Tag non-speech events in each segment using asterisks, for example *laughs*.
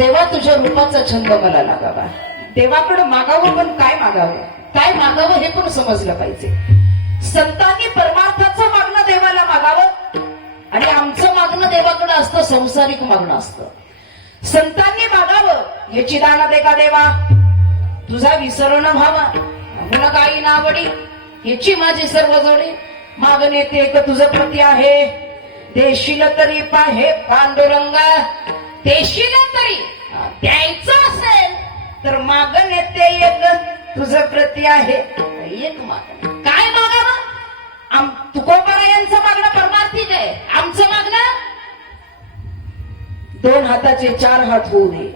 तेव्हा तुझ्या रूपाचा छंद मला लागावा. देवाकडे मागावं पण काय मागावं? काय मागावं हे पण समजलं पाहिजे. संतांनी परमार्थाचं मागणं देवाला मागावं आणि आमचं मागणं देवाकडे असतं संसारिक मागणं असतं. संतांनी मागावं याची दाना दे का देवा? तुझा विसरण व्हावा. मुलं काही नावडी याची माझी सर्व जोडी. मागणे येते एक तुझं प्रती आहे. देशील तरी पाहे पांडुरंगा देशील तरी मागण येते एक. तुझं प्रती आहे. एक मागण. काय मागावं आम तुकोबारा यांचं मागणं परमार्थिक आहे आमचं मागणं? दोन हाताचे चार हात होऊ दे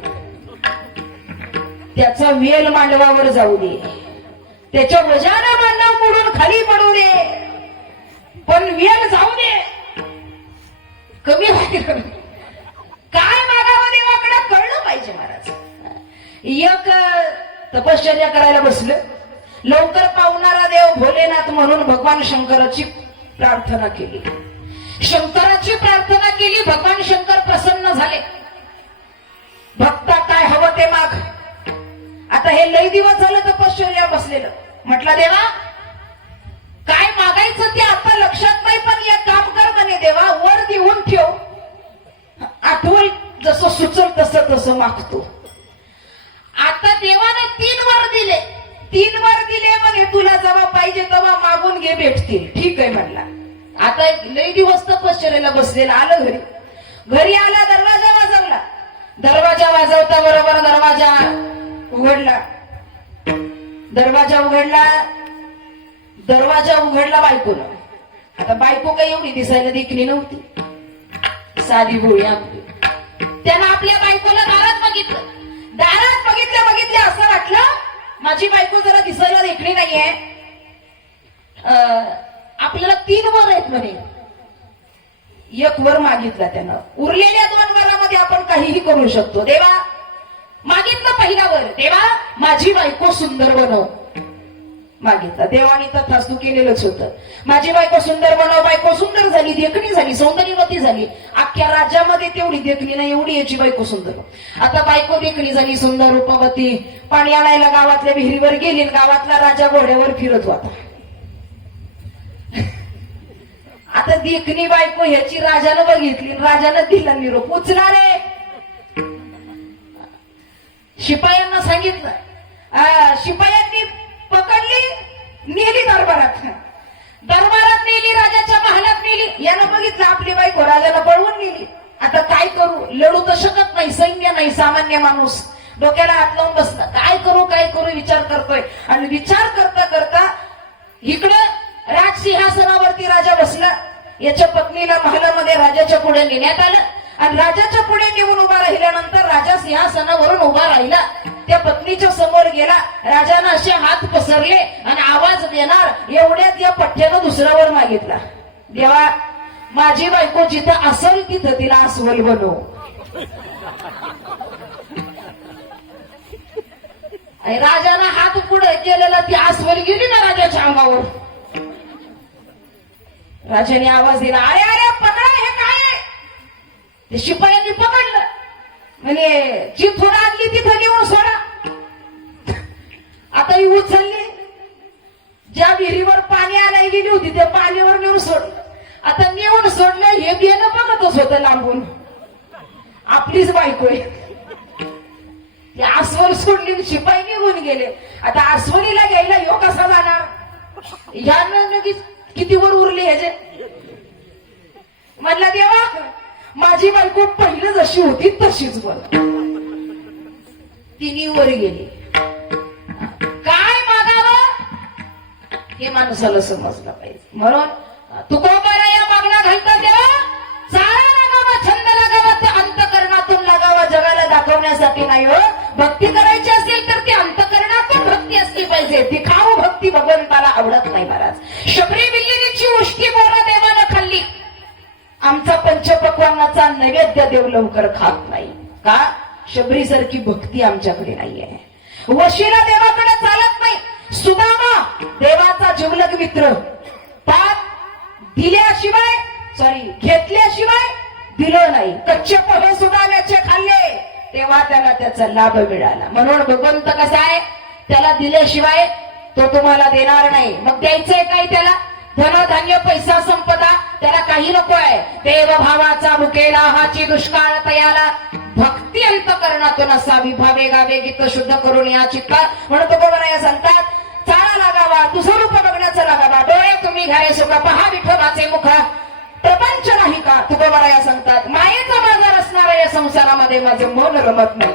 त्याचा वेल मांडवावर जाऊ दे त्याच्या वजानं मांडव मोडून खाली पडू दे पण वेल जाऊ दे कमी काय मागावं देवाकडे कळलं पाहिजे महाराज. एक तपश्चर्या करायला बसलं. लवकर पावणारा देव भोलेनाथ म्हणून भगवान शंकराची प्रार्थना केली. शंकराची प्रार्थना केली भगवान शंकर प्रसन्न झाले. भक्ता काय हवं ते माग. आता हे लई दिवस झालं तपश्चर्या बसलेलं. म्हटलं देवा काय मागायचं ते आता लक्षात नाही पण एक काम कर म्हणे देवा वर देऊन ठेव. आठवल जसं सुचल तसं तसं मागतो आता देवाने तीन वर दिले तीन वर दिले म्हणे तुला जेव्हा पाहिजे तेव्हा मागून घे भेटतील. ठीक आहे म्हणला. आता लई दिवस तपश्चर्याला बसलेला आलं घरी. घरी आला दरवाजा वाजवला. दरवाजा वाजवता बरोबर दरवाजा उघडला. दरवाजा उघडला. दरवाजा उघडला बायकोनं. आता बायको काही एवढी दिसायला देखली नव्हती. साधी भोळी आपली. त्यानं आपल्या बायकोला दारात बघितलं. दारात बघितल्या बघितल्या असं वाटलं माझी बायको जरा दिसायला देखणी नाहीये. आपल्याला तीन वर आहेत म्हणे. एक वर मागितला त्यानं. उरलेल्या दोन वरामध्ये आपण काहीही करू शकतो. देवा मागितलं पहिला वर. देवा माझी बायको सुंदर बनव. मागितला. देवानी तथास्तू केलेलंच होतं. माझी बायको सुंदर बनव. बायको सुंदर झाली देखणी झाली सौंदर्यवती झाली. राज्यामध्ये तेवढी देखणी नाही एवढी याची बायको सुंदर. आता बायको देखणी झाली सुंदर रूपवती. पाणी आणायला गावातल्या विहिरीवर गेली गावातला राजा घोड्यावर फिरत होता. आता देखणी बायको ह्याची राजानं बघितली राजानं दिला निरोप. उचला रे शिपायांना सांगितलं. शिपायांनी पकडली नेली दरबारात. दरबारात नेली राजाच्या महालात नेली. यानं बघितलं आपली बायको राजाला पळवून नेली आता काय करू लढू तर शकत नाही. सैन्य नाही सामान्य माणूस. डोक्याला हात लावून बसला. काय करू काय करू विचार करतोय. आणि विचार करता करता इकडं राजसिंहासनावरती राजा बसला. याच्या पत्नीला महालामध्ये राजाच्या पुढे नेण्यात आलं. आणि राजाच्या पुढे नेऊन उभा राहिल्यानंतर राजा सिंहासनावरून उभा राहिला. त्या पत्नीच्या समोर गेला. राजानं असे हात पसरले आणि आवाज देणार एवढ्यात या पठ्ठ्यानं दुसऱ्यावर मागितला. देवा माझी बायको जिथं असेल तिथं तिला अस्वल बनव. *laughs* राजानं हात पुढे केलेला ती आसवर गेली ना राजाच्या अंगावर. राजाने आवाज दिला अरे अरे पकडा हे काय ते शिपायांनी पकडलं. म्हणजे जिथून आणली तिथं नेऊन सोडा. *laughs* आता ही उचलली. ज्या विहिरीवर पाणी आणायला गेली होती त्या पाण्यावर नेऊन सोडलं आता नेऊन सोडलं हे घेणं बघतच होतं लांबून. आपलीच बायको आहे. ती अस्वल सोडली शिपाई निघून गेले. आता अस्वलीला घ्यायला यो कसा जाणार? ह्यानं किती वर उरले ह्याचे म्हणला देवा माझी बायको पहिलं जशी होती तशीच वर. तिने वर गेली. काय मागावं? हे माणसाला समजलं पाहिजे. म्हणून तू कोण भक्ती करायची असेल तर ती अंतकरणातून भक्ती असली पाहिजे. ती खाऊ भक्ती भगवंताला आवडत नाही महाराज. शबरी बिल्लीची उष्टी बोरा देवानं खाल्ली. आमचा पंचपक्वानाचा नैवेद्य देव लवकर खात नाही. का? शबरी सारखी भक्ती आमच्याकडे नाहीये. वशिला देवाकडे चालत नाही. सुदामा देवाचा जिवलग मित्र. पाप दिल्याशिवाय सॉरी घेतल्याशिवाय दिलं नाही. कच्चे पोहे सुदाम्याचे खाल्ले. तेव्हा त्याला त्याचा लाभ मिळाला. म्हणून भगवंत कसा आहे? त्याला दिल्याशिवाय तो तुम्हाला देणार नाही. मग द्यायचंय काय त्याला? धनधान्य पैसा संपदा त्याला काही नको आहे. देव भावाचा मुकेला हाची दुष्काळ तयाला. भक्ती अंतकरणातून असावी. भावे गावे गीत शुद्ध करून या चित्तात म्हणून तो या सांगतात चाळा लागावा तुझं रूप बघण्याचं लागावा. डोळे तुम्ही घ्याय सुख. पहा विठोबाचे मुख. प्रपंच नाही का? तुकोबाराया सांगतात मायेचा बाजार असणाऱ्या या संसारामध्ये माझं मन रमत नाही.